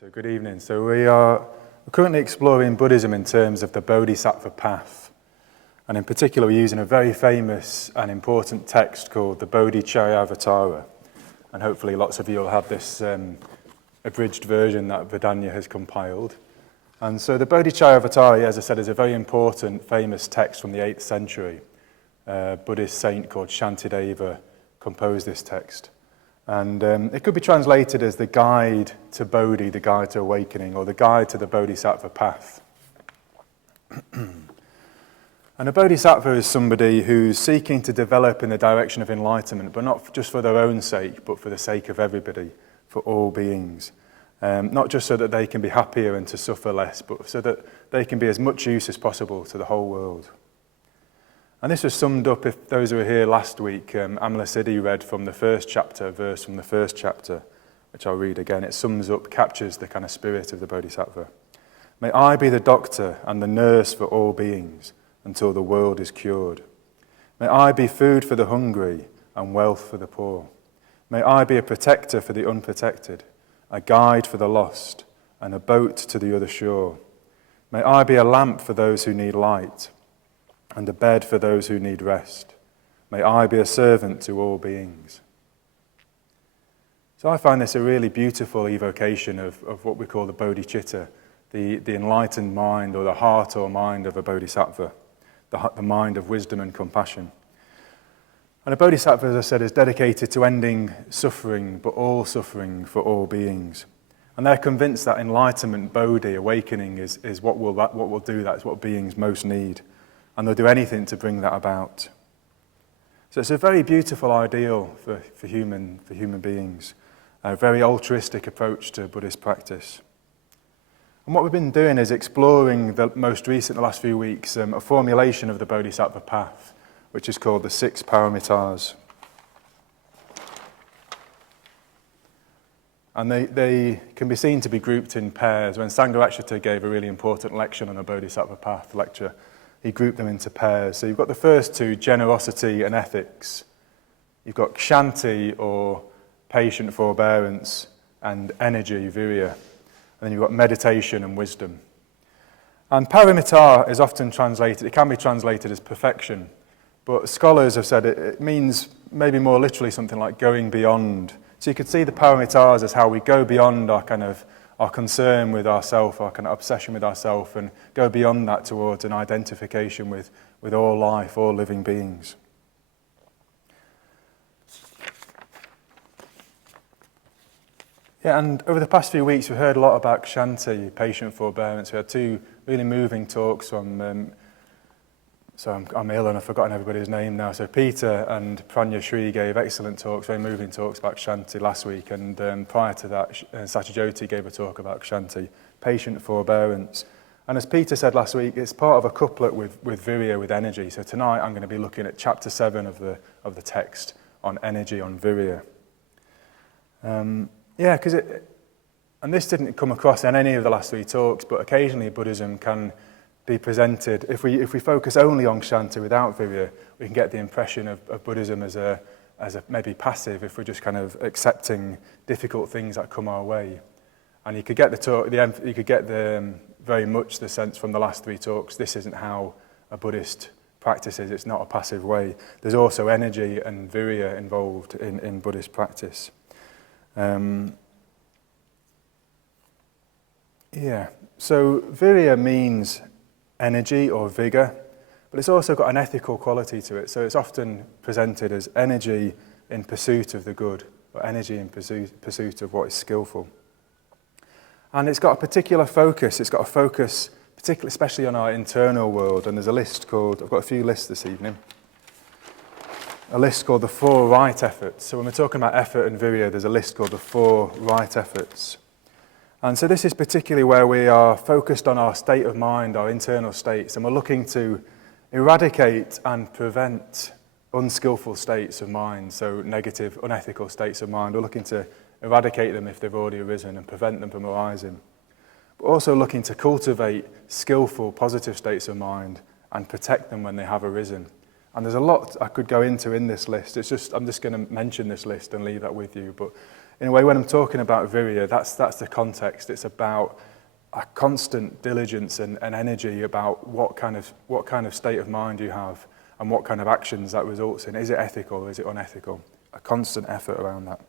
So good evening. So we're currently exploring Buddhism in terms of the Bodhisattva path. And in particular, we're using a very famous and important text called the Bodhicharyavatara. And hopefully lots of you will have this abridged version that Virya has compiled. And so the Bodhicharyavatara, as I said, is a very important, famous text from the 8th century. A Buddhist saint called Shantideva composed this text. And it could be translated as the guide to Bodhi, the guide to awakening, or the guide to the Bodhisattva path. And a Bodhisattva is somebody who's seeking to develop in the direction of enlightenment, but not just for their own sake, but for the sake of everybody, for all beings. Not just so that they can be happier and to suffer less, but so that they can be as much use as possible to the whole world. And this was summed up, if those who were here last week, Amla Siddhi read from the first chapter, a verse from the first chapter, which I'll read again. It sums up, captures the kind of spirit of the Bodhisattva. May I be the doctor and the nurse for all beings until the world is cured. May I be food for the hungry and wealth for the poor. May I be a protector for the unprotected, a guide for the lost, and a boat to the other shore. May I be a lamp for those who need light, and a bed for those who need rest. May I be a servant to all beings. So I find this a really beautiful evocation of what we call the bodhicitta, the enlightened mind or the heart or mind of a bodhisattva, the mind of wisdom and compassion. And a bodhisattva, as I said, is dedicated to ending suffering, but all suffering for all beings. And they're convinced that enlightenment, bodhi, awakening, is what will do that, is what beings most need. And they'll do anything to bring that about. So it's a very beautiful ideal for human beings, a very altruistic approach to Buddhist practice. And what we've been doing is exploring the last few weeks, a formulation of the Bodhisattva path, which is called the 6 Paramitars. And they can be seen to be grouped in pairs. When Sangha gave a really important lecture on the Bodhisattva path lecture, he grouped them into pairs. So you've got the first two, generosity and ethics. You've got Ksanti, or patient forbearance, and energy, Virya. And then you've got meditation and wisdom. And paramitar is often translated, it can be translated as perfection, but scholars have said it means maybe more literally something like going beyond. So you could see the paramitars as how we go beyond our concern with ourself, our kind of obsession with ourself, and go beyond that towards an identification with all life, all living beings. Yeah, and over the past few weeks we've heard a lot about Ksanti, patient forbearance. We had 2 really moving talks from, I'm ill and I've forgotten everybody's name now. So Peter and Pranya Shri gave excellent talks, very moving talks about Ksanti last week, and prior to that, Satyajyoti gave a talk about Ksanti, patient forbearance. And as Peter said last week, it's part of a couplet with Virya, with energy. So tonight I'm going to be looking at chapter 7 of the text on energy, on Virya. And this didn't come across in any of the last 3 talks, but occasionally Buddhism can be presented. If we focus only on Ksanti without Virya, we can get the impression of Buddhism as a maybe passive, if we're just kind of accepting difficult things that come our way. And you could get very much the sense from the last 3 talks, this isn't how a Buddhist practices. It's not a passive way. There's also energy and Virya involved in Buddhist practice. So Virya means energy or vigour, but it's also got an ethical quality to it. So it's often presented as energy in pursuit of the good, or energy in pursuit of what is skillful. And it's got a particular focus. It's got a focus, particularly, especially on our internal world. And there's a list called, I've got a few lists this evening, a list called the 4 right efforts. So when we're talking about effort and Virya, there's a list called the 4 right efforts. And so this is particularly where we are focused on our state of mind, our internal states, and we're looking to eradicate and prevent unskillful states of mind, so negative, unethical states of mind. We're looking to eradicate them if they've already arisen and prevent them from arising. But also looking to cultivate skillful, positive states of mind and protect them when they have arisen. And there's a lot I could go into in this list. I'm just going to mention this list and leave that with you. But in a way, when I'm talking about virya, that's the context. It's about a constant diligence and energy about what kind of state of mind you have and what kind of actions that results in. Is it ethical or is it unethical? A constant effort around that.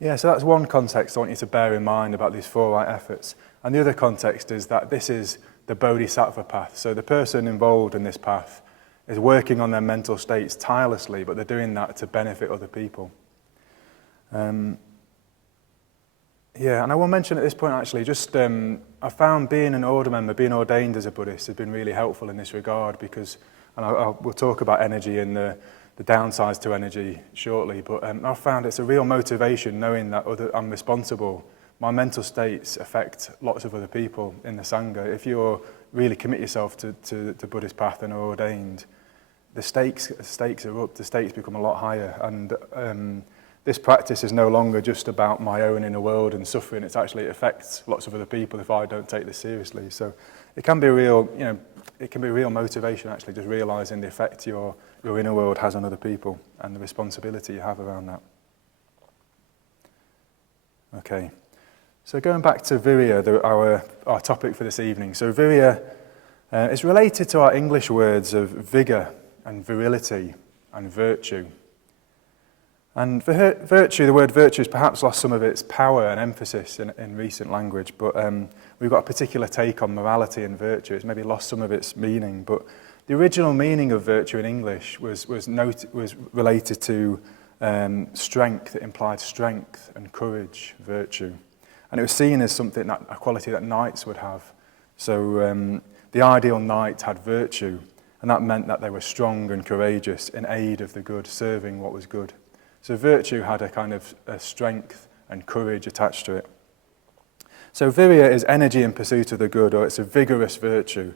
Yeah, so that's one context I want you to bear in mind about these 4 right efforts. And the other context is that this is the Bodhisattva path. So the person involved in this path is working on their mental states tirelessly, but they're doing that to benefit other people. Yeah, and I will mention at this point actually, just I found being an order member, being ordained as a Buddhist has been really helpful in this regard because, and we'll talk about energy and the downsides to energy shortly, but I've found it's a real motivation knowing that I'm responsible. My mental states affect lots of other people in the Sangha. If you really commit yourself to the Buddhist path and are ordained, the stakes are up, the stakes become a lot higher, and this practice is no longer just about my own inner world and suffering. It affects lots of other people if I don't take this seriously. So it can be a real motivation actually, just realising the effect your inner world has on other people and the responsibility you have around that. Okay, so going back to Virya, our topic for this evening. So Virya is related to our English words of vigour and virility and virtue. And for virtue, the word virtue has perhaps lost some of its power and emphasis in recent language, but we've got a particular take on morality and virtue. It's maybe lost some of its meaning, but the original meaning of virtue in English was related to strength. It implied strength and courage, virtue. And it was seen as something, a quality that knights would have. So the ideal knight had virtue, and that meant that they were strong and courageous in aid of the good, serving what was good. So virtue had a kind of a strength and courage attached to it. So virya is energy in pursuit of the good, or it's a vigorous virtue.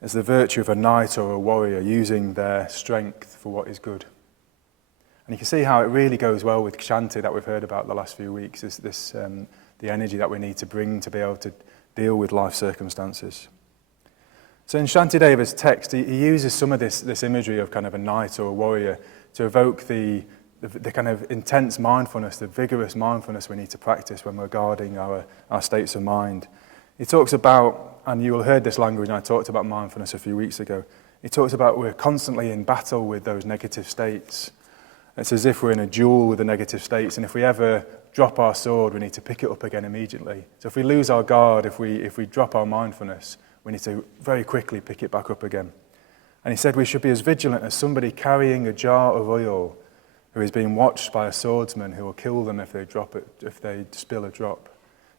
It's the virtue of a knight or a warrior using their strength for what is good. And you can see how it really goes well with Ksanti that we've heard about the last few weeks, is this the energy that we need to bring to be able to deal with life circumstances. So in Shantideva's text, he uses some of this imagery of kind of a knight or a warrior to evoke the kind of intense mindfulness, the vigorous mindfulness we need to practice when we're guarding our states of mind. He talks about, and you will have heard this language, and I talked about mindfulness a few weeks ago, he talks about we're constantly in battle with those negative states. It's as if we're in a duel with the negative states, and if we ever drop our sword, we need to pick it up again immediately. So if we lose our guard, if we drop our mindfulness, we need to very quickly pick it back up again. And he said we should be as vigilant as somebody carrying a jar of oil who is being watched by a swordsman who will kill them if they spill a drop.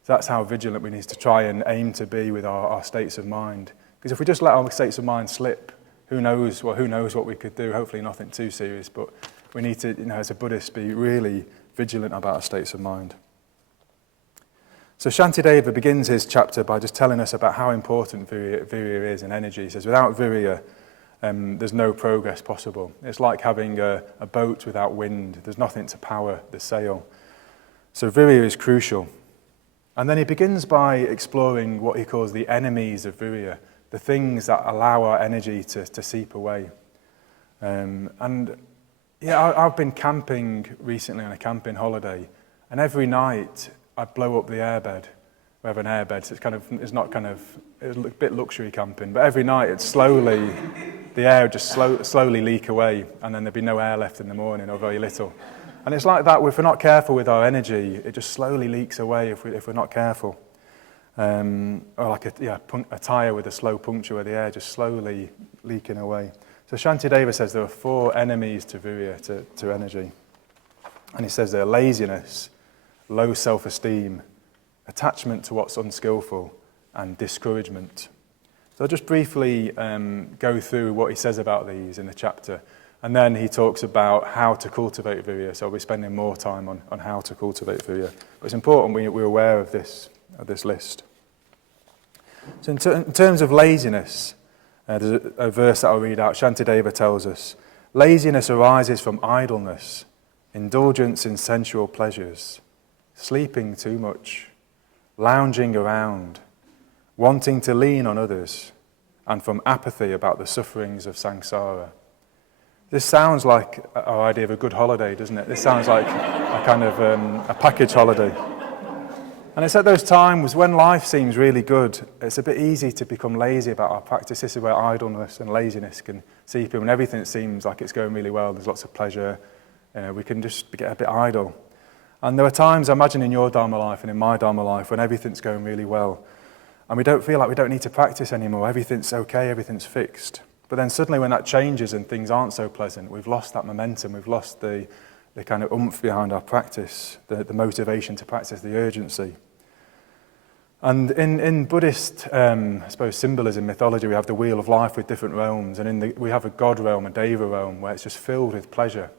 So that's how vigilant we need to try and aim to be with our states of mind. Because if we just let our states of mind slip, who knows what we could do. Hopefully nothing too serious, but we need to, as a Buddhist, be really vigilant about our states of mind. So Shantideva begins his chapter by just telling us about how important virya is and energy. He says, without virya, there's no progress possible. It's like having a boat without wind. There's nothing to power the sail. So virya is crucial. And then he begins by exploring what he calls the enemies of virya, the things that allow our energy to seep away. I've been camping recently on a camping holiday, and every night I'd blow up the airbed. We have an airbed, so it's a bit luxury camping, but every night the air would just slowly leak away, and then there'd be no air left in the morning, or very little. And it's like that, if we're not careful with our energy, it just slowly leaks away if we're not careful. Or like a tyre with a slow puncture where the air just slowly leaking away. So Shantideva says there are 4 enemies to virya, to energy. And he says they're laziness, low self-esteem, attachment to what's unskillful, and discouragement. So I'll just briefly go through what he says about these in the chapter, and then he talks about how to cultivate virya, so I'll be spending more time on how to cultivate virya. But it's important we're aware of this list. So in terms of laziness, there's a verse that I'll read out. Shantideva tells us, laziness arises from idleness, indulgence in sensual pleasures, sleeping too much, lounging around, wanting to lean on others, and from apathy about the sufferings of samsara. This sounds like our idea of a good holiday, doesn't it? This sounds like a kind of a package holiday. And it's at those times when life seems really good, it's a bit easy to become lazy about our practice. This is where idleness and laziness can seep in. When everything seems like it's going really well, there's lots of pleasure, we can just get a bit idle. And there are times, I imagine, in your Dharma life and in my Dharma life when everything's going really well. And we don't feel like we don't need to practice anymore. Everything's okay, everything's fixed. But then suddenly when that changes and things aren't so pleasant, we've lost that momentum, we've lost the kind of oomph behind our practice, the motivation to practice, the urgency. And in Buddhist, I suppose, symbolism, mythology, we have the wheel of life with different realms, and we have a God realm, a Deva realm, where it's just filled with pleasure.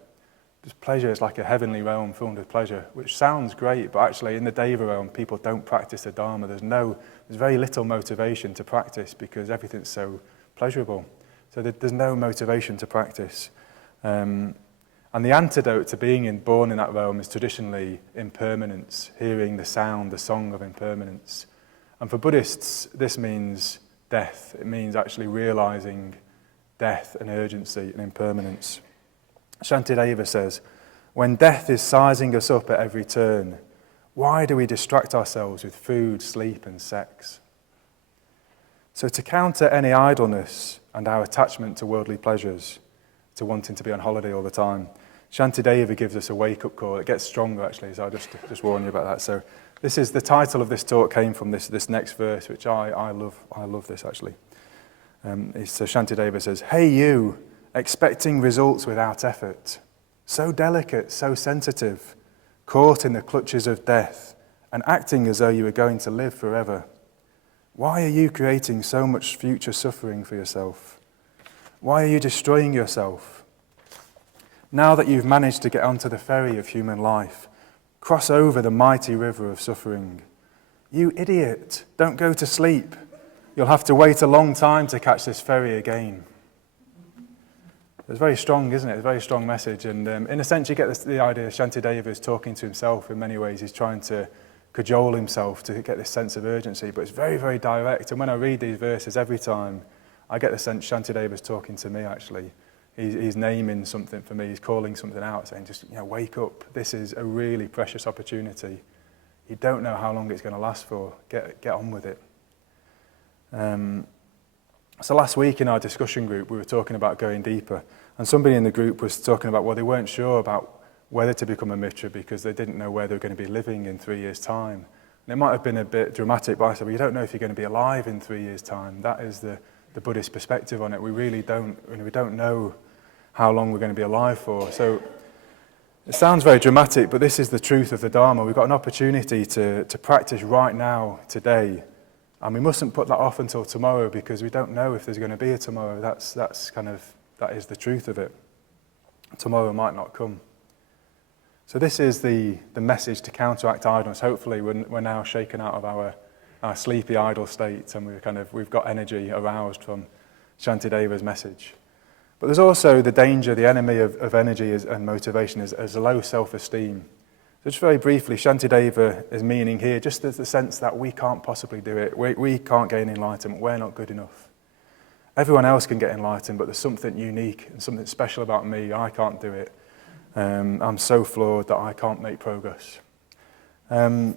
Just pleasure is like a heavenly realm filled with pleasure, which sounds great, but actually in the Deva realm, people don't practice the Dharma. There's very little motivation to practice because everything's so pleasurable. So there's no motivation to practice. And the antidote to being born in that realm is traditionally impermanence, hearing the sound, the song of impermanence. And for Buddhists, this means death. It means actually realizing death and urgency and impermanence. Shantideva says, when death is sizing us up at every turn, why do we distract ourselves with food, sleep, and sex? So to counter any idleness and our attachment to worldly pleasures, to wanting to be on holiday all the time, Shantideva gives us a wake-up call. It gets stronger, actually, so I'll just warn you about that. So this is the title of this talk came from this next verse, which I love this, actually. So Shantideva says, hey you, expecting results without effort, so delicate, so sensitive, caught in the clutches of death, and acting as though you were going to live forever. Why are you creating so much future suffering for yourself? Why are you destroying yourself? Now that you've managed to get onto the ferry of human life, cross over the mighty river of suffering. You idiot, don't go to sleep. You'll have to wait a long time to catch this ferry again. It's very strong, isn't it? It's a very strong message. And in a sense, you get the idea Shantideva is talking to himself in many ways. He's trying to cajole himself to get this sense of urgency. But it's very, very direct. And when I read these verses every time, I get the sense Shantideva is talking to me, actually. He's naming something for me. He's calling something out, saying, just wake up. This is a really precious opportunity. You don't know how long it's going to last for. Get on with it. So last week in our discussion group, we were talking about going deeper. And somebody in the group was talking about, well, they weren't sure about whether to become a mitra because they didn't know where they were going to be living in 3 years' time. And it might have been a bit dramatic, but I said, well, you don't know if you're going to be alive in 3 years' time. That is the Buddhist perspective on it. We really don't, we don't know how long we're going to be alive for. So it sounds very dramatic, but this is the truth of the Dharma. We've got an opportunity to practice right now, today. And we mustn't put that off until tomorrow because we don't know if there's going to be a tomorrow. That is the truth of it. Tomorrow might not come. So this is the message to counteract idleness. Hopefully we're now shaken out of our sleepy idle state and we've got energy aroused from Shantideva's message. But there's also the danger, the enemy of energy and motivation is a low self-esteem. So just very briefly, Shantideva is meaning here just the sense that we can't possibly do it. We can't gain enlightenment. We're not good enough. Everyone else can get enlightened, but there's something unique and something special about me. I can't do it. I'm so flawed that I can't make progress. So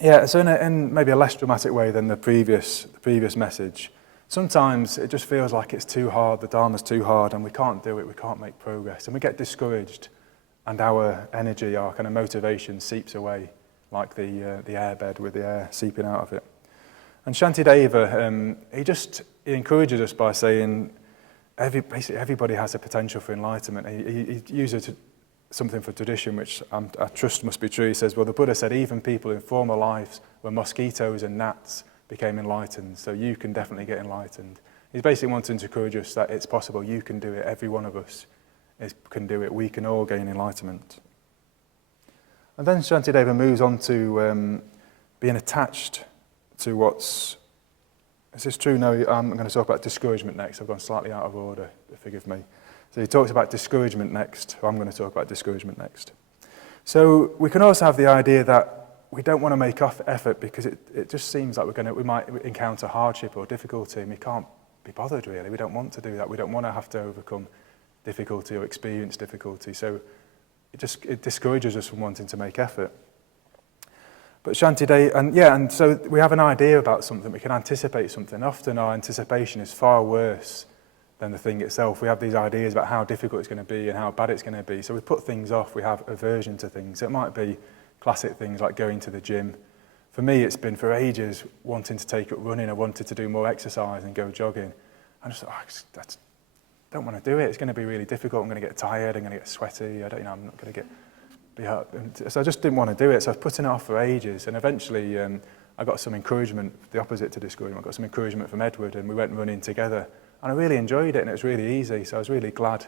in maybe a less dramatic way than the previous message, sometimes it just feels like it's too hard, the Dharma's too hard, and we can't do it, we can't make progress, and we get discouraged, and our energy, our kind of motivation seeps away like the airbed with the air seeping out of it. And Shantideva, he encourages us by saying, basically everybody has a potential for enlightenment. He uses something for tradition, which I trust must be true. He says, well, the Buddha said even people in former lives where mosquitoes and gnats became enlightened, so you can definitely get enlightened. He's basically wanting to encourage us that it's possible, you can do it, every one of us can do it, we can all gain enlightenment. And then Shantideva moves on to being attached to what's... Is this true? No, I'm going to talk about discouragement next. I've gone slightly out of order, forgive me. So he talks about discouragement next. I'm going to talk about discouragement next. So we can also have the idea that we don't want to make effort because it just seems like we might encounter hardship or difficulty and we can't be bothered really. We don't want to do that. We don't want to have to overcome difficulty or experience difficulty. So it discourages us from wanting to make effort. But Shantideva, and so we have an idea about something, we can anticipate something. Often our anticipation is far worse than the thing itself. We have these ideas about how difficult it's going to be and how bad it's going to be. So we put things off, we have aversion to things. It might be classic things like going to the gym. For me, it's been for ages wanting to take up running. I wanted to do more exercise and go jogging. I just thought, I don't want to do it. It's going to be really difficult. I'm going to get tired. I'm going to get sweaty. I'm not going to be hurt. So I just didn't want to do it. So I was putting it off for ages. And eventually I got some encouragement, the opposite to discouragement. I got some encouragement from Edward and we went running together. And I really enjoyed it and it was really easy. So I was really glad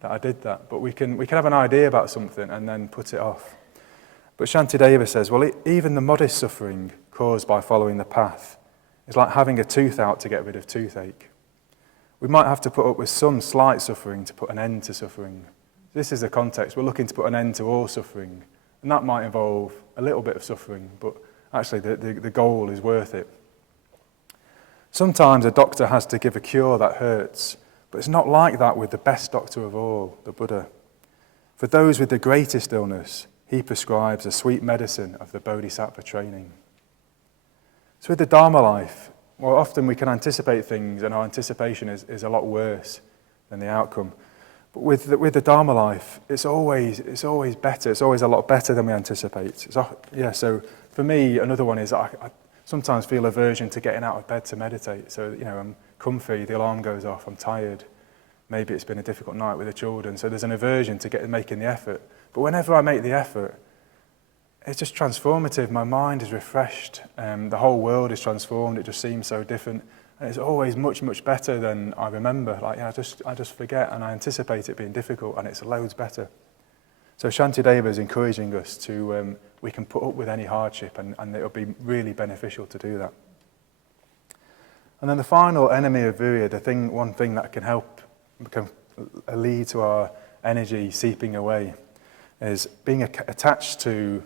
that I did that. But we can have an idea about something and then put it off. But Shantideva says, well, even the modest suffering caused by following the path is like having a tooth out to get rid of toothache. We might have to put up with some slight suffering to put an end to suffering. This is the context. We're looking to put an end to all suffering. And that might involve a little bit of suffering, but actually the goal is worth it. Sometimes a doctor has to give a cure that hurts, but it's not like that with the best doctor of all, the Buddha. For those with the greatest illness, he prescribes a sweet medicine of the Bodhisattva training. So with the Dharma life, well, often we can anticipate things and our anticipation is a lot worse than the outcome. But with the Dharma life, it's always better. It's always a lot better than we anticipate. So for me, another one is I sometimes feel aversion to getting out of bed to meditate. So, I'm comfy, the alarm goes off, I'm tired. Maybe it's been a difficult night with the children. So there's an aversion to making the effort. But whenever I make the effort, it's just transformative. My mind is refreshed. The whole world is transformed. It just seems so different. And it's always much, much better than I remember. I just forget and I anticipate it being difficult and it's loads better. So Shantideva is encouraging us to, we can put up with any hardship and it'll be really beneficial to do that. And then the final enemy of Virya, one thing that can lead to our energy seeping away, is being attached to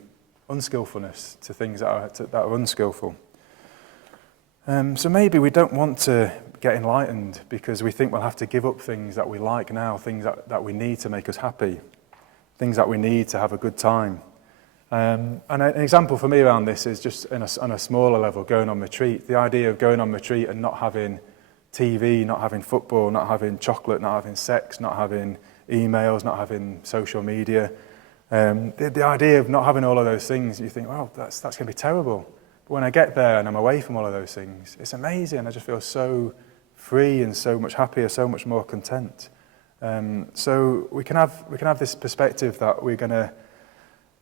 unskillfulness, to things that are unskillful. So maybe we don't want to get enlightened because we think we'll have to give up things that we like now, things that we need to make us happy, things that we need to have a good time. And an example for me around this is just on a smaller level, going on retreat. The idea of going on retreat and not having TV, not having football, not having chocolate, not having sex, not having emails, not having social media. The idea of not having all of those things, you think, well, that's going to be terrible. But when I get there and I'm away from all of those things, it's amazing. I just feel so free and so much happier, so much more content. So we can have this perspective that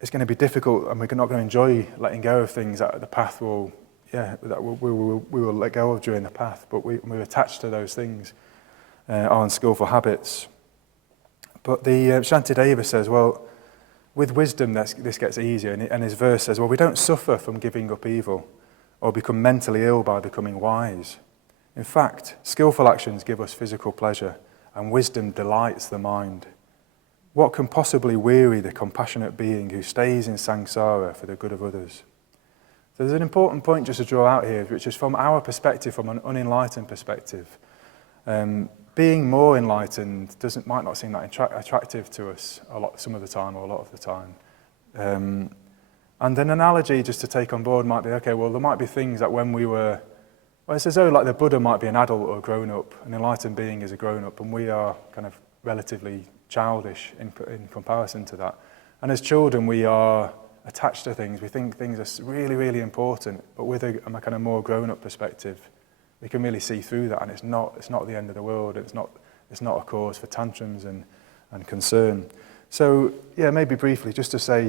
it's going to be difficult and we're not going to enjoy letting go of things that the path we will let go of during the path. But we're attached to those things, our unskillful habits. But the Shantideva says, well, with wisdom, this gets easier. And his verse says, well, we don't suffer from giving up evil or become mentally ill by becoming wise. In fact, skillful actions give us physical pleasure, and wisdom delights the mind. What can possibly weary the compassionate being who stays in samsara for the good of others? So there's an important point just to draw out here, which is from our perspective, from an unenlightened perspective. Being more enlightened might not seem that attractive to us some of the time or a lot of the time. And an analogy just to take on board might be, okay, well, there might be things that when we were, well, it's as though like the Buddha might be an adult or a grown-up, an enlightened being is a grown-up, and we are kind of relatively childish in comparison to that. And as children, we are attached to things. We think things are really, really important, but with a kind of more grown-up perspective, we can really see through that, and it's not the end of the world. It's not a cause for tantrums and concern. So maybe briefly, just to say,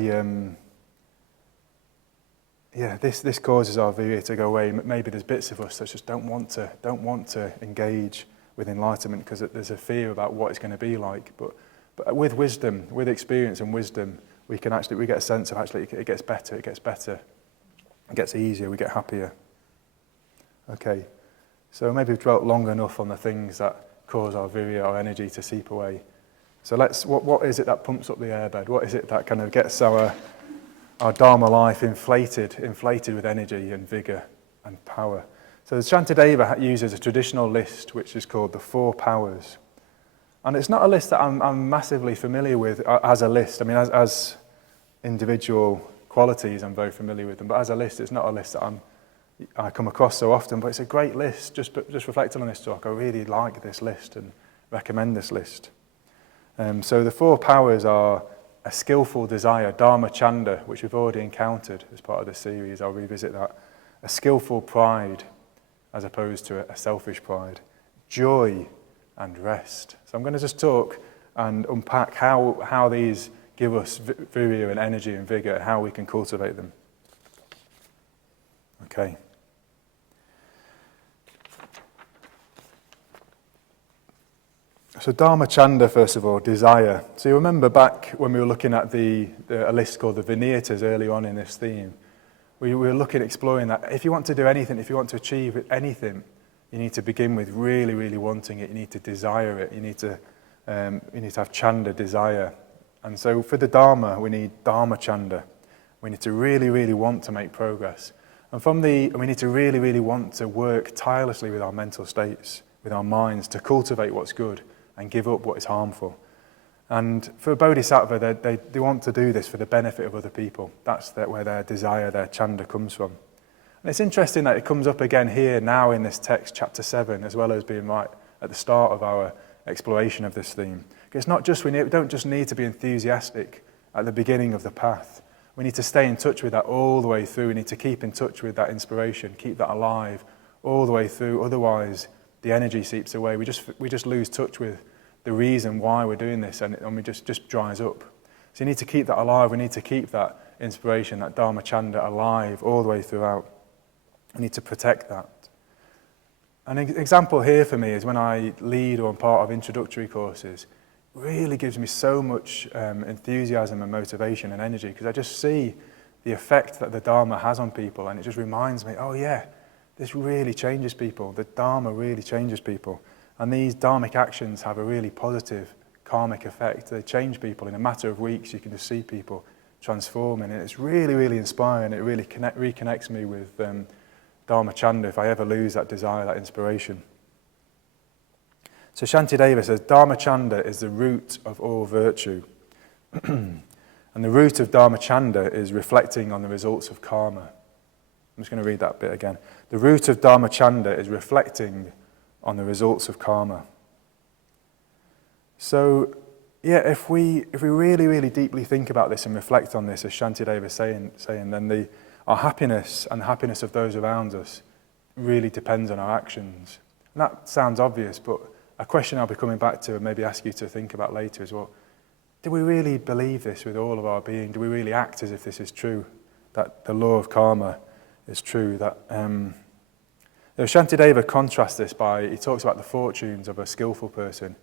this causes our virya to go away. Maybe there's bits of us that just don't want to engage with enlightenment because there's a fear about what it's going to be like. But with wisdom, with experience and wisdom, we get a sense of actually it gets better, it gets easier, we get happier. Okay. So maybe we've dwelt long enough on the things that cause our virya, our energy to seep away. So what is it that pumps up the airbed? What is it that kind of gets our Dharma life inflated with energy and vigour and power? So Shantideva uses a traditional list which is called the 4 powers. And it's not a list that I'm massively familiar with as a list. I mean, as individual qualities, I'm very familiar with them, but as a list, it's not a list that I come across so often, but it's a great list. Just reflecting on this talk, I really like this list and recommend this list. So the 4 powers are a skillful desire, Dharma Chanda, which we've already encountered as part of the series. I'll revisit that. A skillful pride, as opposed to a selfish pride. Joy and rest. So I'm going to just talk and unpack how these give us virya and energy and vigour, and how we can cultivate them. Okay. So Dharma Chanda, first of all, desire. So you remember back when we were looking at a list called the Vinyatas earlier on in this theme, we were exploring that if you want to do anything, if you want to achieve anything, you need to begin with really, really wanting it. You need to desire it. You need to have Chanda, desire. And so for the Dharma, we need Dharma Chanda. We need to really, really want to make progress. And we need to really, really want to work tirelessly with our mental states, with our minds, to cultivate what's good and give up what is harmful. And for a Bodhisattva, they want to do this for the benefit of other people. That's where their desire, their Chanda comes from. And it's interesting that it comes up again here now in this text, chapter 7, as well as being right at the start of our exploration of this theme. It's not just, we don't just need to be enthusiastic at the beginning of the path. We need to stay in touch with that all the way through. We need to keep in touch with that inspiration, keep that alive all the way through. Otherwise, the energy seeps away. We just lose touch with the reason why we're doing this, and we just dries up. So you need to keep that alive. We need to keep that inspiration, that Dharma Chanda alive all the way throughout. We need to protect that. An example here for me is when I lead or I'm part of introductory courses. It really gives me so much enthusiasm and motivation and energy, because I just see the effect that the Dharma has on people, and it just reminds me, oh yeah, this really changes people. The Dharma really changes people. And these dharmic actions have a really positive karmic effect. They change people. In a matter of weeks, you can just see people transforming. And it's really, really inspiring. It really reconnects me with Dharma Chanda if I ever lose that desire, that inspiration. So Shantideva says, Dharma Chanda is the root of all virtue. And the root of Dharma Chanda is reflecting on the results of karma. I'm just going to read that bit again. The root of Dharma Chanda is reflecting on the results of karma. So, yeah, if we really, really deeply think about this and reflect on this, as Shantideva is saying, then our happiness and the happiness of those around us really depends on our actions. And that sounds obvious, but a question I'll be coming back to and maybe ask you to think about later is, well, do we really believe this with all of our being? Do we really act as if this is true, that the law of karma is true? That Shantideva contrasts this he talks about the fortunes of a skillful person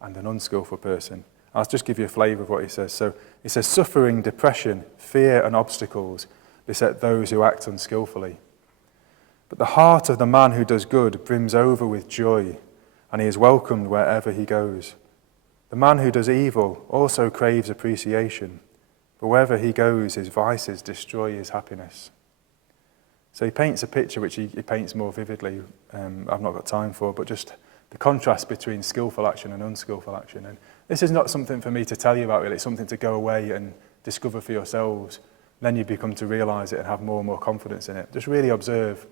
and an unskillful person. I'll just give you a flavour of what he says. So he says, suffering, depression, fear and obstacles beset those who act unskillfully. But the heart of the man who does good brims over with joy, and he is welcomed wherever he goes. The man who does evil also craves appreciation, but wherever he goes, his vices destroy his happiness. So he paints a picture which he paints more vividly, I've not got time for, but just the contrast between skillful action and unskillful action. And this is not something for me to tell you about, really. It's something to go away and discover for yourselves. Then you become to realise it and have more and more confidence in it. Just really observe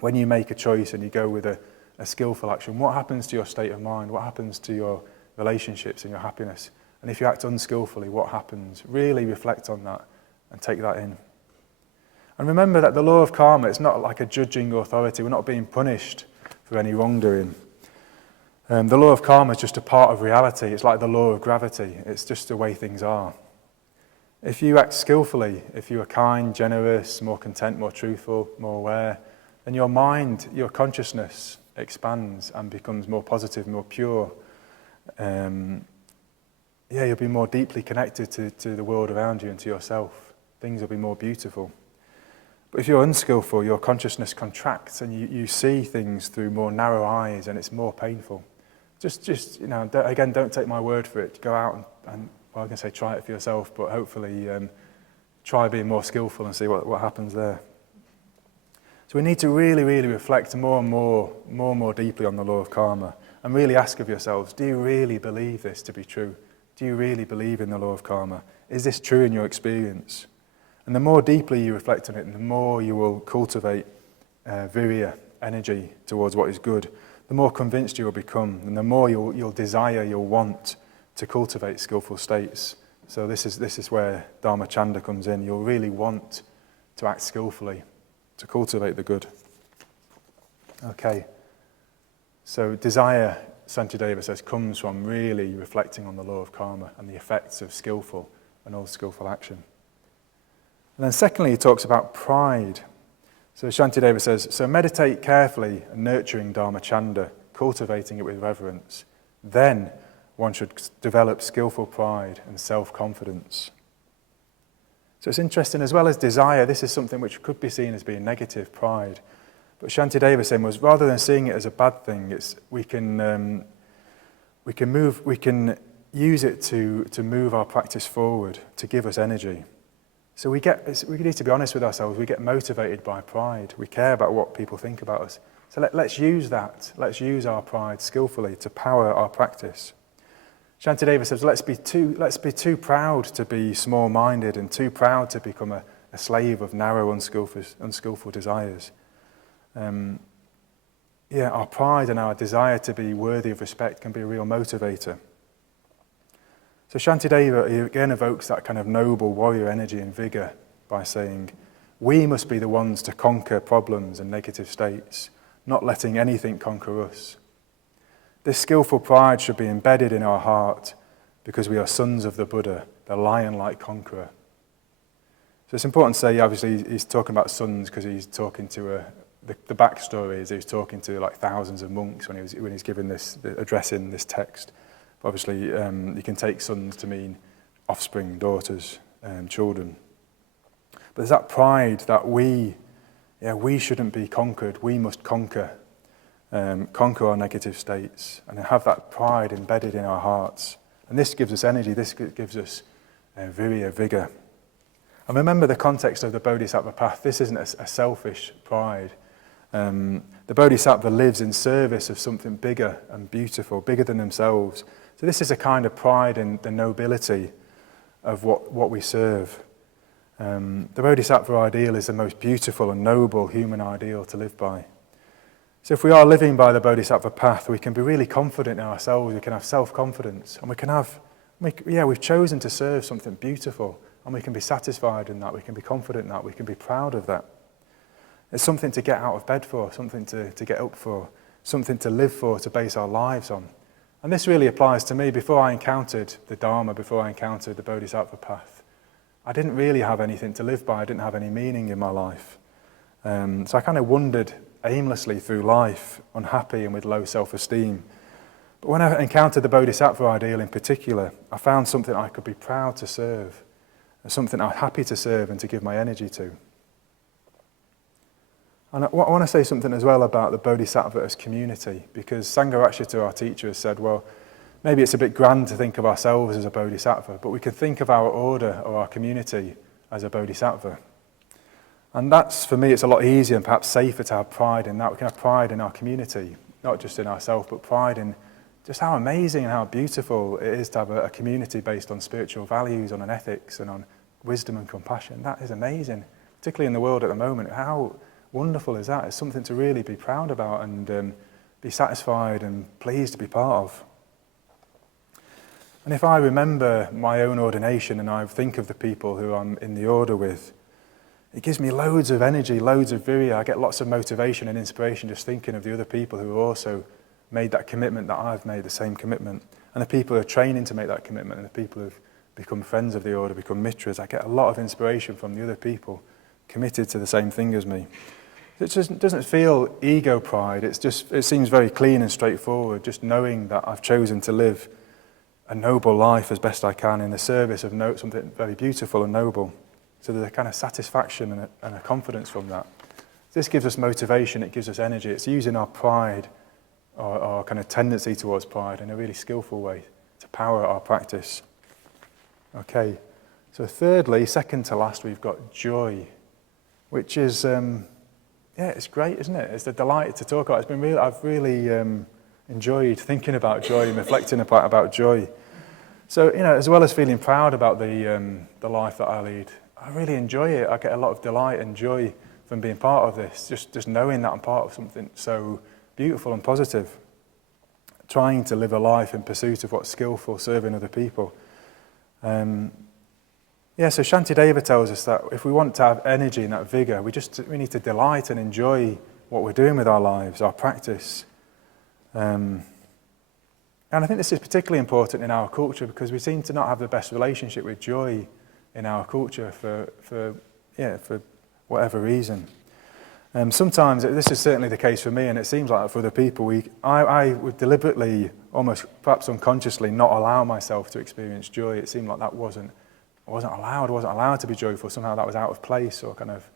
when you make a choice and you go with a skillful action, what happens to your state of mind? What happens to your relationships and your happiness? And if you act unskillfully, what happens? Really reflect on that and take that in. And remember that the law of karma is not like a judging authority. We're not being punished for any wrongdoing. The law of karma is just a part of reality. It's like the law of gravity. It's just the way things are. If you act skillfully, if you are kind, generous, more content, more truthful, more aware, then your mind, your consciousness expands and becomes more positive, more pure. You'll be more deeply connected to the world around you and to yourself. Things will be more beautiful. But if you're unskillful, your consciousness contracts and you see things through more narrow eyes and it's more painful. Just again, don't take my word for it. Go out and well, I can say try it for yourself, but hopefully try being more skillful and see what happens there. So we need to really, really reflect more and more deeply on the law of karma and really ask of yourselves, do you really believe this to be true? Do you really believe in the law of karma? Is this true in your experience? And the more deeply you reflect on it, the more you will cultivate virya, energy towards what is good, the more convinced you will become, and the more you'll desire, you'll want to cultivate skillful states. So this is where Dharma Chanda comes in. You'll really want to act skillfully, to cultivate the good. Okay. So desire, Shantideva says, comes from really reflecting on the law of karma and the effects of skillful and unskillful action. And then secondly, he talks about pride. So Shantideva says, so meditate carefully, nurturing Dharma Chanda, cultivating it with reverence. Then one should develop skillful pride and self-confidence. So it's interesting, as well as desire, this is something which could be seen as being negative, pride. But Shantideva saying was, rather than seeing it as a bad thing, we can use it to move our practice forward, to give us energy. So we need to be honest with ourselves. We get motivated by pride. We care about what people think about us. So let's use that. Let's use our pride skillfully to power our practice. Shantideva says, let's be too proud to be small-minded and too proud to become a slave of narrow, unskillful desires. Our pride and our desire to be worthy of respect can be a real motivator. So Shantideva, he again evokes that kind of noble warrior energy and vigour by saying, we must be the ones to conquer problems and negative states, not letting anything conquer us. This skillful pride should be embedded in our heart because we are sons of the Buddha, the lion-like conqueror. So it's important to say, obviously, he's talking about sons because he's talking to the backstory is he was talking to like thousands of monks when he's giving this, addressing this text. But obviously, you can take sons to mean offspring, daughters, children. But there's that pride that we shouldn't be conquered. We must conquer our negative states and have that pride embedded in our hearts. And this gives us energy. This gives us virya, vigour. And remember the context of the Bodhisattva path. This isn't a selfish pride. The Bodhisattva lives in service of something bigger and beautiful, bigger than themselves. So this is a kind of pride in the nobility of what we serve. The Bodhisattva ideal is the most beautiful and noble human ideal to live by. So if we are living by the Bodhisattva path, we can be really confident in ourselves, we can have self-confidence, and we've chosen to serve something beautiful, and we can be satisfied in that, we can be confident in that, we can be proud of that. It's something to get out of bed for, something to get up for, something to live for, to base our lives on. And this really applies to me. Before I encountered the Dharma, before I encountered the Bodhisattva path, I didn't really have anything to live by, I didn't have any meaning in my life. So I kind of wandered aimlessly through life, unhappy and with low self-esteem. But when I encountered the Bodhisattva ideal in particular, I found something I could be proud to serve, and something I'm happy to serve and to give my energy to. And I want to say something as well about the Bodhisattva as community, because Sangharakshita, our teacher, has said, well, maybe it's a bit grand to think of ourselves as a Bodhisattva, but we can think of our order or our community as a Bodhisattva. And that's, for me, it's a lot easier and perhaps safer to have pride in that. We can have pride in our community, not just in ourselves, but pride in just how amazing and how beautiful it is to have a community based on spiritual values, on an ethics and on wisdom and compassion. That is amazing, particularly in the world at the moment. How wonderful is that? It's something to really be proud about and be satisfied and pleased to be part of. And if I remember my own ordination and I think of the people who I'm in the order with, it gives me loads of energy, loads of virya. I get lots of motivation and inspiration just thinking of the other people who have also made that commitment that I've made, the same commitment. And the people who are training to make that commitment and the people who've become friends of the order, become mitras. I get a lot of inspiration from the other people committed to the same thing as me. It just doesn't feel ego pride. It seems very clean and straightforward, just knowing that I've chosen to live a noble life as best I can in the service of something very beautiful and noble. So there's a kind of satisfaction and a confidence from that. This gives us motivation, it gives us energy. It's using our pride, our kind of tendency towards pride in a really skillful way to power our practice. Okay, so thirdly, second to last, we've got joy, which is yeah, it's great, isn't it? It's a delight to talk about. It's been really, I've really enjoyed thinking about joy and reflecting about joy. So, as well as feeling proud about the life that I lead, I really enjoy it. I get a lot of delight and joy from being part of this, just knowing that I'm part of something so beautiful and positive. Trying to live a life in pursuit of what's skillful, serving other people. So Shantideva tells us that if we want to have energy and that vigour, we need to delight and enjoy what we're doing with our lives, our practice. And I think this is particularly important in our culture because we seem to not have the best relationship with joy in our culture for whatever reason. Sometimes, this is certainly the case for me, and it seems like for other people, I would deliberately, almost perhaps unconsciously, not allow myself to experience joy. It seemed like I wasn't allowed to be joyful. Somehow that was out of place or kind of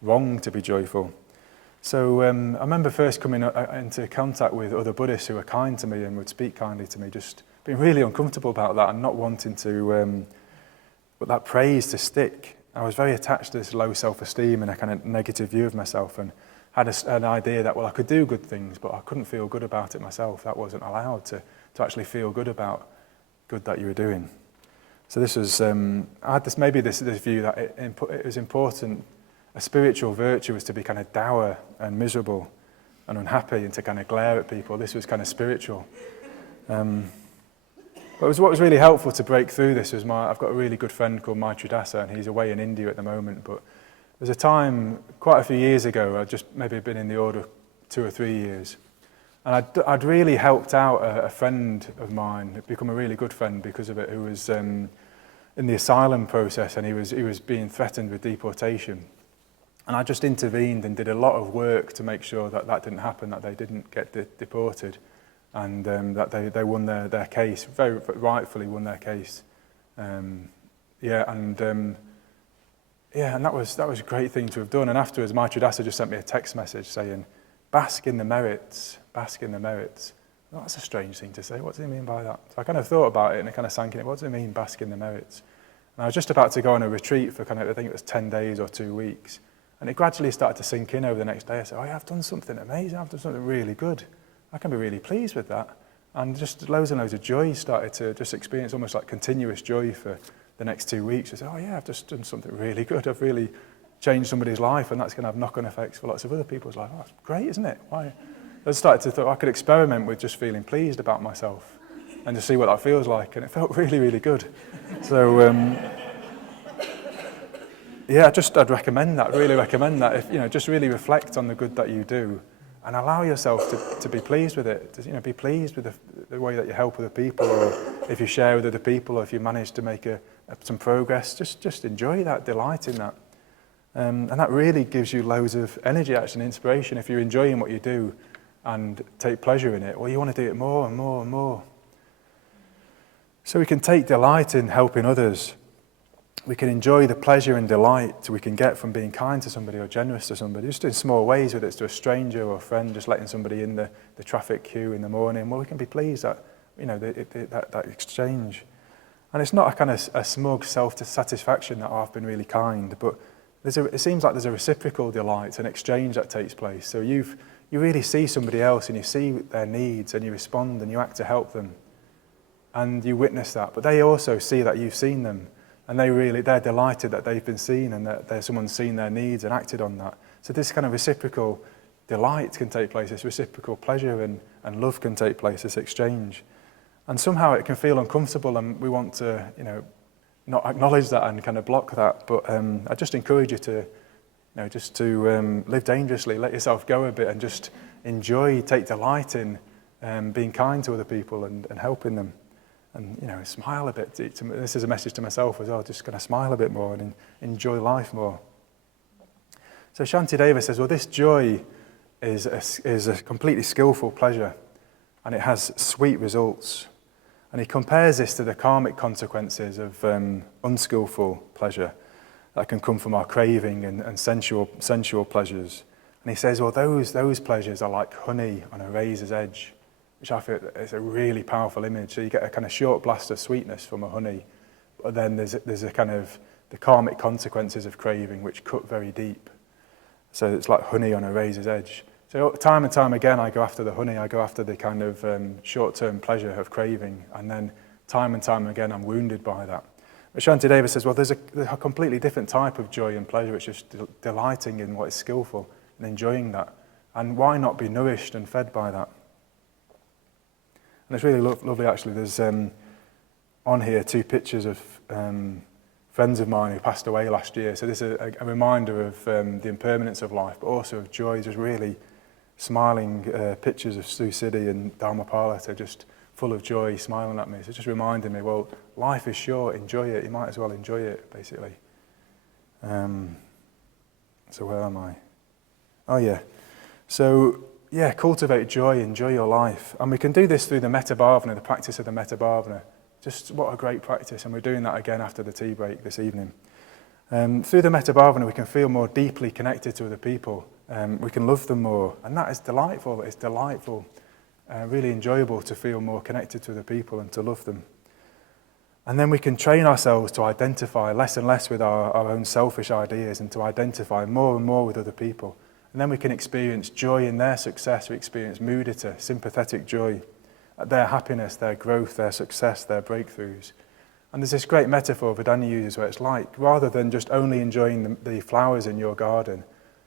wrong to be joyful. So I remember first coming into contact with other Buddhists who were kind to me and would speak kindly to me, just being really uncomfortable about that and not wanting to, but that praise to stick. I was very attached to this low self-esteem and a kind of negative view of myself, and had an idea that, I could do good things, but I couldn't feel good about it myself. That wasn't allowed to actually feel good about good that you were doing. So this was, I had this view that it was important, a spiritual virtue was to be kind of dour and miserable and unhappy and to kind of glare at people. This was kind of spiritual. But what was really helpful to break through this was I've got a really good friend called Dasa, and he's away in India at the moment, but there's a time quite a few years ago, I'd just maybe been in the order of 2 or 3 years, and I'd really helped out a friend of mine, who'd become a really good friend because of it, who was in the asylum process, and he was being threatened with deportation. And I just intervened and did a lot of work to make sure that didn't happen, that they didn't get deported. And that they won their case, very rightfully won their case. And that was a great thing to have done. And afterwards, Dasa just sent me a text message saying, bask in the merits, bask in the merits. Well, that's a strange thing to say. What does he mean by that? So I kind of thought about it and it kind of sank in. What does it mean, bask in the merits? And I was just about to go on a retreat for I think it was 10 days or 2 weeks. And it gradually started to sink in over the next day. I said, I've done something amazing. I've done something really good. I can be really pleased with that. And just loads and loads of joy started to just experience almost like continuous joy for the next 2 weeks. I said, I've just done something really good. I've really changed somebody's life, and that's going to have knock-on effects for lots of other people's life. That's great, isn't it? Why? I started to think I could experiment with just feeling pleased about myself and just see what that feels like, and it felt really, really good. So, I'd recommend that, really recommend that. If, just really reflect on the good that you do and allow yourself to be pleased with it. To, be pleased with the way that you help other people, or if you share with other people, or if you manage to make some progress, just enjoy that, delight in that. And that really gives you loads of energy, actually, and inspiration. If you're enjoying what you do and take pleasure in it, well, you want to do it more and more and more. So we can take delight in helping others. We can enjoy the pleasure and delight we can get from being kind to somebody or generous to somebody, just in small ways, whether it's to a stranger or a friend, just letting somebody in the traffic queue in the morning. Well, we can be pleased that, that exchange. And it's not a kind of a smug self-satisfaction that I've been really kind, but it seems like there's a reciprocal delight, an exchange that takes place. So you really see somebody else and you see their needs and you respond and you act to help them. And you witness that. But they also see that you've seen them. And they're delighted that they've been seen and that someone's seen their needs and acted on that. So this kind of reciprocal delight can take place, this reciprocal pleasure and love can take place, this exchange. And somehow it can feel uncomfortable, and we want to, not acknowledge that and kind of block that. But I just encourage you to, live dangerously, let yourself go a bit and just enjoy, take delight in being kind to other people and helping them. And, smile a bit. This is a message to myself as well, just kind of smile a bit more and enjoy life more. So Shantideva says, well, this joy is a completely skillful pleasure, and it has sweet results. And he compares this to the karmic consequences of unskillful pleasure that can come from our craving and sensual pleasures. And he says, well, those pleasures are like honey on a razor's edge, which I feel is a really powerful image. So you get a kind of short blast of sweetness from a honey, but then there's a kind of the karmic consequences of craving which cut very deep. So it's like honey on a razor's edge. So time and time again, I go after the honey, I go after the kind of short-term pleasure of craving, and then time and time again, I'm wounded by that. But Shanti Deva says, well, there's a completely different type of joy and pleasure, which is delighting in what is skillful and enjoying that. And why not be nourished and fed by that? And it's really lovely, actually. There's on here 2 pictures of friends of mine who passed away last year. So this is a reminder of the impermanence of life, but also of joy, just really smiling pictures of Sue Siddhi and Dharmapala, just full of joy, smiling at me. So just reminding me, well, life is short, enjoy it. You might as well enjoy it, basically. So where am I? Oh, yeah. So, yeah, cultivate joy, enjoy your life. And we can do this through the Metta Bhavana, the practice of the Metta Bhavana. Just what a great practice. And we're doing that again after the tea break this evening. Through the Metta Bhavana, we can feel more deeply connected to other people. We can love them more. And that is delightful. It's delightful, really enjoyable to feel more connected to other people and to love them. And then we can train ourselves to identify less and less with our own selfish ideas and to identify more and more with other people. And then we can experience joy in their success. We experience mudita, sympathetic joy at their happiness, their growth, their success, their breakthroughs. And there's this great metaphor Vedanta uses where it's like, rather than just only enjoying the flowers in your garden,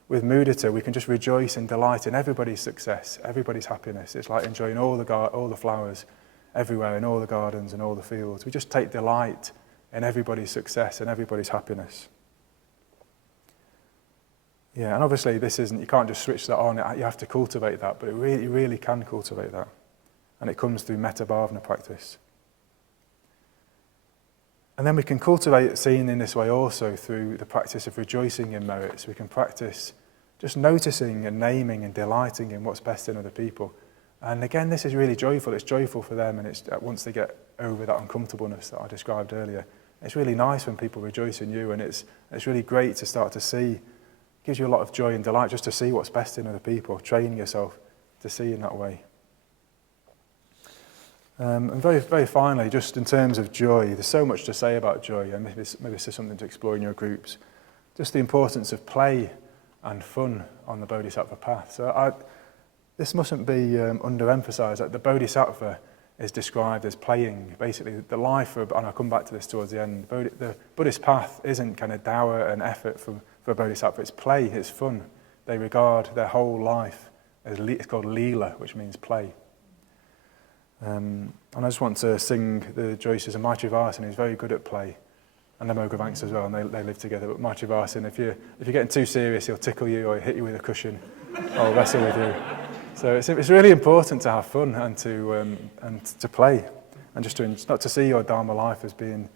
with mudita we can just rejoice and delight in everybody's success, everybody's happiness. It's like enjoying all the flowers everywhere in all the gardens and all the fields. We just take delight in everybody's success and everybody's happiness. Yeah, and obviously this isn't, you can't just switch that on, you have to cultivate that, but you really can cultivate that. And it comes through Metta Bhavana practice. And then we can cultivate seeing in this way also through the practice of rejoicing in merits. We can practice just noticing and naming and delighting in what's best in other people. And again, this is really joyful. It's joyful for them, and it's once they get over that uncomfortableness that I described earlier, it's really nice when people rejoice in you, and it's really great to start to see. It gives you a lot of joy and delight just to see what's best in other people, training yourself to see in that way. And very, very finally, just in terms of joy, there's so much to say about joy, and maybe this is something to explore in your groups. Just the importance of play and fun on the Bodhisattva path. So this mustn't be underemphasised. That the Bodhisattva is described as playing. Basically, the life of, and I'll come back to this towards the end, the Buddhist path isn't kind of dour and effort for a Bodhisattva. It's play, it's fun. They regard their whole life as, it's called Leela, which means play. And I just want to sing the Joyces of Maitreyavarsin, who's very good at play, and Namo as well, and they live together. But Maitreyavarsin, if you're getting too serious, he'll tickle you or hit you with a cushion or wrestle with you. So it's really important to have fun and to play, and just not to see your Dharma life as being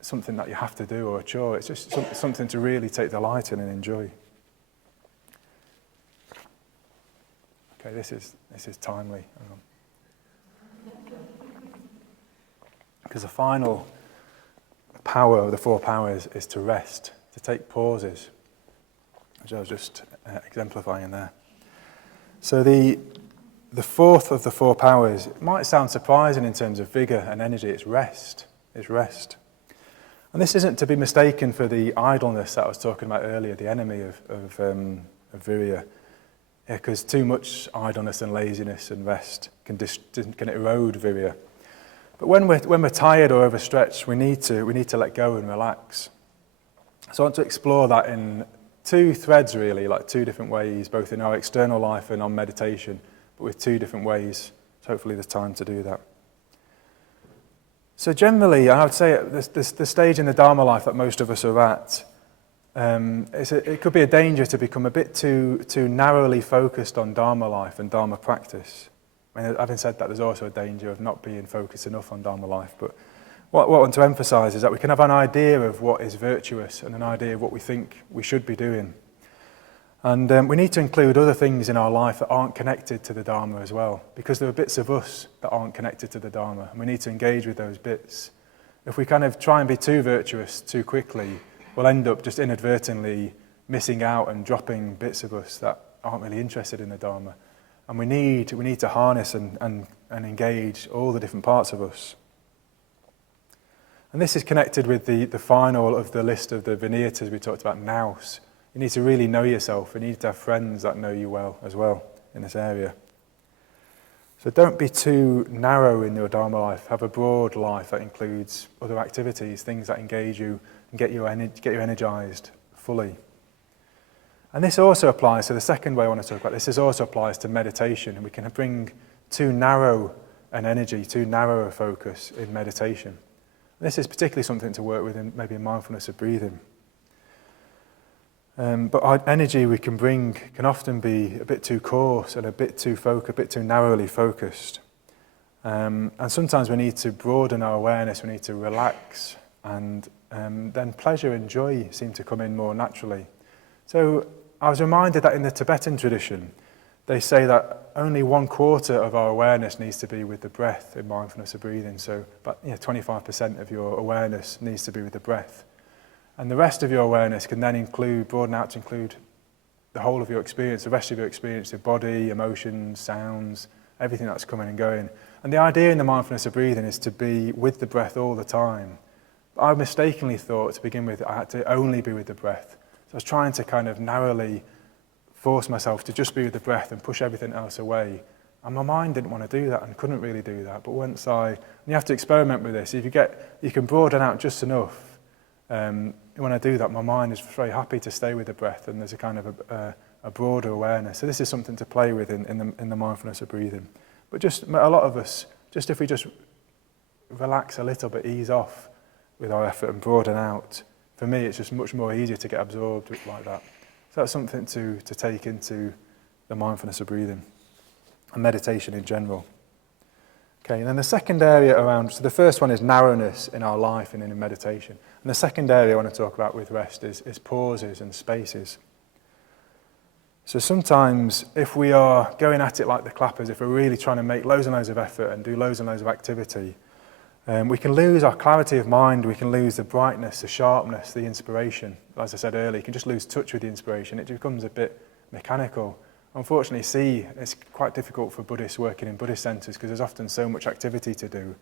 something that you have to do or a chore. It's just something to really take delight in and enjoy. Okay, this is timely. Hang on. Because the final power of the 4 powers is to rest, to take pauses, which I was just exemplifying there. So the 4th of the 4 powers, it might sound surprising in terms of vigour and energy, it's rest. It's rest. And this isn't to be mistaken for the idleness that I was talking about earlier, the enemy of Virya. Because too much idleness and laziness and rest can erode Virya. But when we're tired or overstretched, we need to let go and relax. So I want to explore that in 2 threads really, like 2 different ways, both in our external life and on meditation, but with 2 different ways. So hopefully there's time to do that. So generally, I would say the stage in the Dharma life that most of us are at, it could be a danger to become a bit too narrowly focused on Dharma life and Dharma practice. I mean, having said that, there's also a danger of not being focused enough on Dharma life. But what I want to emphasise is that we can have an idea of what is virtuous and an idea of what we think we should be doing. And we need to include other things in our life that aren't connected to the Dharma as well, because there are bits of us that aren't connected to the Dharma, and we need to engage with those bits. If we kind of try and be too virtuous too quickly, we'll end up just inadvertently missing out and dropping bits of us that aren't really interested in the Dharma. And we need to harness and engage all the different parts of us. And this is connected with the final of the list of the Viniyatas we talked about, nous. You need to really know yourself. You need to have friends that know you well as well in this area. So don't be too narrow in your Dharma life. Have a broad life that includes other activities, things that engage you and get you energized fully. And this also applies, so the second way I want to talk about this also applies to meditation. And we can bring too narrow an energy, too narrow a focus in meditation. This is particularly something to work with in maybe in mindfulness of breathing. But our energy we can bring can often be a bit too coarse and a bit too narrowly focused. And sometimes we need to broaden our awareness, we need to relax, and then pleasure and joy seem to come in more naturally. So I was reminded that in the Tibetan tradition, they say that only 1/4 of our awareness needs to be with the breath in mindfulness of breathing. So about 25% of your awareness needs to be with the breath. And the rest of your awareness can then broaden out to include the whole of your experience, the rest of your experience, your body, emotions, sounds, everything that's coming and going. And the idea in the mindfulness of breathing is to be with the breath all the time. But I mistakenly thought to begin with I had to only be with the breath. So I was trying to kind of narrowly force myself to just be with the breath and push everything else away. And my mind didn't want to do that and couldn't really do that. But and you have to experiment with this. If you can broaden out just enough. When I do that, my mind is very happy to stay with the breath, and there's a kind of a broader awareness. So this is something to play with in the mindfulness of breathing. But just a lot of us, just if we just relax a little bit, ease off with our effort and broaden out, for me it's just much more easier to get absorbed like that. So that's something to take into the mindfulness of breathing and meditation in general. Okay, and then the second area so the first one is narrowness in our life and in meditation. And the second area I want to talk about with rest is pauses and spaces. So sometimes if we are going at it like the clappers, if we're really trying to make loads and loads of effort and do loads and loads of activity, we can lose our clarity of mind, we can lose the brightness, the sharpness, the inspiration. As I said earlier, you can just lose touch with the inspiration. It becomes a bit mechanical. Unfortunately, it's quite difficult for Buddhists working in Buddhist centres because there's often so much activity to do.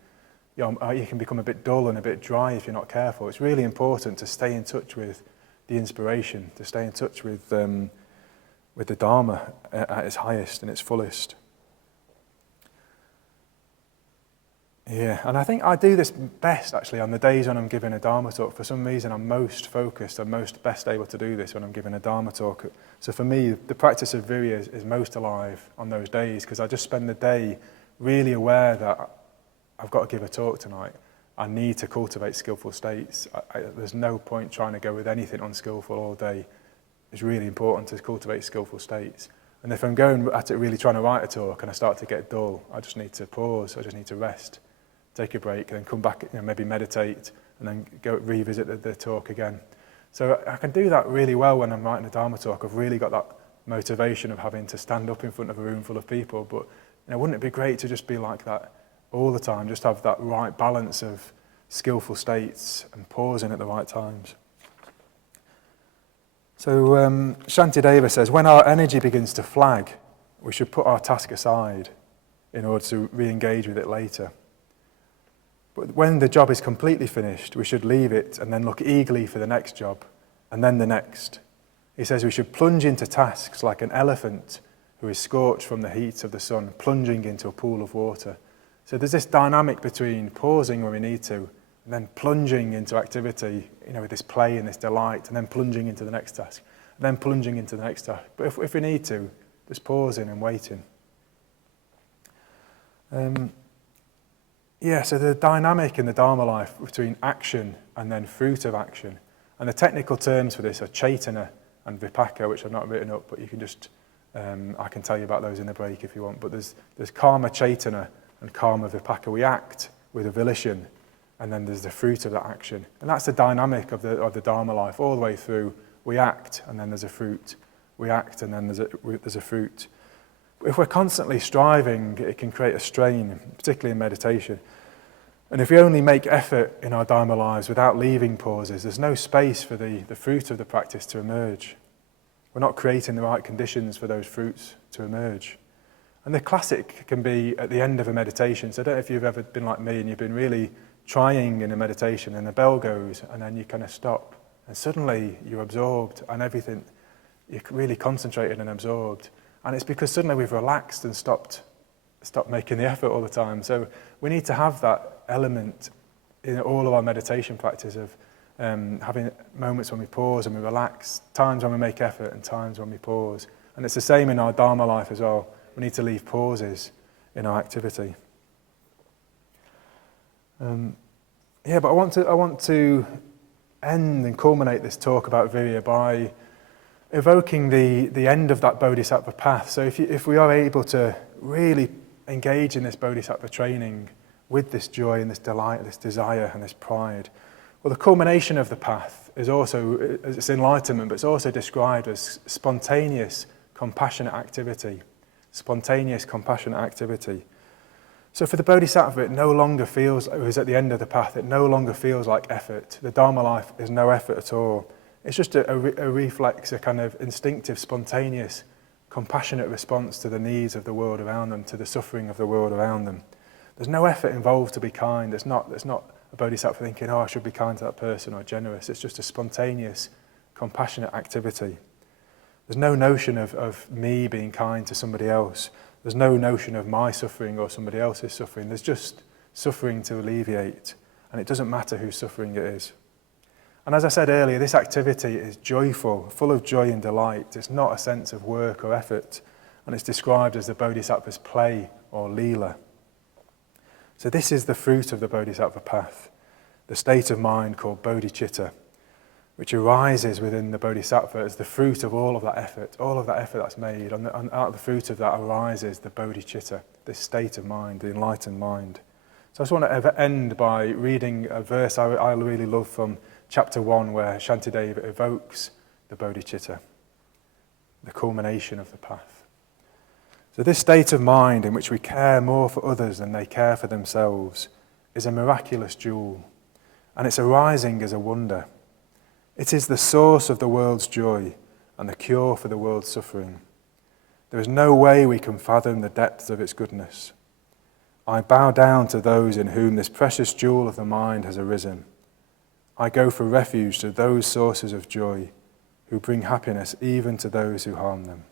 You can become a bit dull and a bit dry if you're not careful. It's really important to stay in touch with the inspiration, to stay in touch with the Dharma at its highest and its fullest. Yeah, and I think I do this best actually on the days when I'm giving a Dharma talk. For some reason I'm most focused, I'm best able to do this when I'm giving a Dharma talk. So for me, the practice of Virya is most alive on those days because I just spend the day really aware that I've got to give a talk tonight. I need to cultivate skillful states. There's no point trying to go with anything unskillful all day. It's really important to cultivate skillful states. And if I'm going at it really trying to write a talk and I start to get dull, I just need to pause, I just need to rest. Take a break, and then come back, maybe meditate, and then go revisit the talk again. So I can do that really well when I'm writing a Dharma talk. I've really got that motivation of having to stand up in front of a room full of people. But wouldn't it be great to just be like that all the time? Just have that right balance of skillful states and pausing at the right times. So Shantideva says, when our energy begins to flag, we should put our task aside in order to re-engage with it later. But when the job is completely finished, we should leave it and then look eagerly for the next job, and then the next. He says we should plunge into tasks like an elephant who is scorched from the heat of the sun, plunging into a pool of water. So there's this dynamic between pausing when we need to, and then plunging into activity, with this play and this delight, and then plunging into the next task, and then plunging into the next task. But if we need to, just pausing and waiting. So the dynamic in the Dharma life between action and then fruit of action. And the technical terms for this are chaitana and vipaka, which I've not written up, but you can just, I can tell you about those in the break if you want. But there's karma chaitana and karma vipaka. We act with a volition, and then there's the fruit of that action. And that's the dynamic of the Dharma life all the way through. We act, and then there's a fruit. We act, and then there's a fruit. If we're constantly striving, it can create a strain, particularly in meditation. And if we only make effort in our Dharma lives without leaving pauses, there's no space for the fruit of the practice to emerge. We're not creating the right conditions for those fruits to emerge. And the classic can be at the end of a meditation. So I don't know if you've ever been like me and you've been really trying in a meditation and the bell goes and then you kind of stop and suddenly you're absorbed and everything, you're really concentrated and absorbed. And it's because suddenly we've relaxed and stopped making the effort all the time. So we need to have that element in all of our meditation practice of having moments when we pause and we relax, times when we make effort and times when we pause. And it's the same in our Dharma life as well. We need to leave pauses in our activity. But I want to end and culminate this talk about Virya by evoking the end of that Bodhisattva path. So if we are able to really engage in this Bodhisattva training with this joy and this delight, this desire and this pride, well, the culmination of the path is also, it's enlightenment, but it's also described as spontaneous, compassionate activity. Spontaneous, compassionate activity. So for the Bodhisattva, it no longer feels, who's at the end of the path, it no longer feels like effort. The Dharma life is no effort at all. It's just a reflex, a kind of instinctive, spontaneous, compassionate response to the needs of the world around them, to the suffering of the world around them. There's no effort involved to be kind. There's not a Bodhisattva thinking, I should be kind to that person or generous. It's just a spontaneous, compassionate activity. There's no notion of me being kind to somebody else. There's no notion of my suffering or somebody else's suffering. There's just suffering to alleviate, and it doesn't matter whose suffering it is. And as I said earlier, this activity is joyful, full of joy and delight. It's not a sense of work or effort, and it's described as the Bodhisattva's play or lila. So this is the fruit of the Bodhisattva path, the state of mind called bodhicitta, which arises within the Bodhisattva as the fruit of all of that effort that's made. And out of the fruit of that arises the bodhicitta, this state of mind, the enlightened mind. So I just want to end by reading a verse I really love from chapter 1, where Shantideva evokes the bodhicitta, the culmination of the path. So this state of mind in which we care more for others than they care for themselves is a miraculous jewel, and its arising is a wonder. It is the source of the world's joy and the cure for the world's suffering. There is no way we can fathom the depths of its goodness. I bow down to those in whom this precious jewel of the mind has arisen. I go for refuge to those sources of joy who bring happiness even to those who harm them.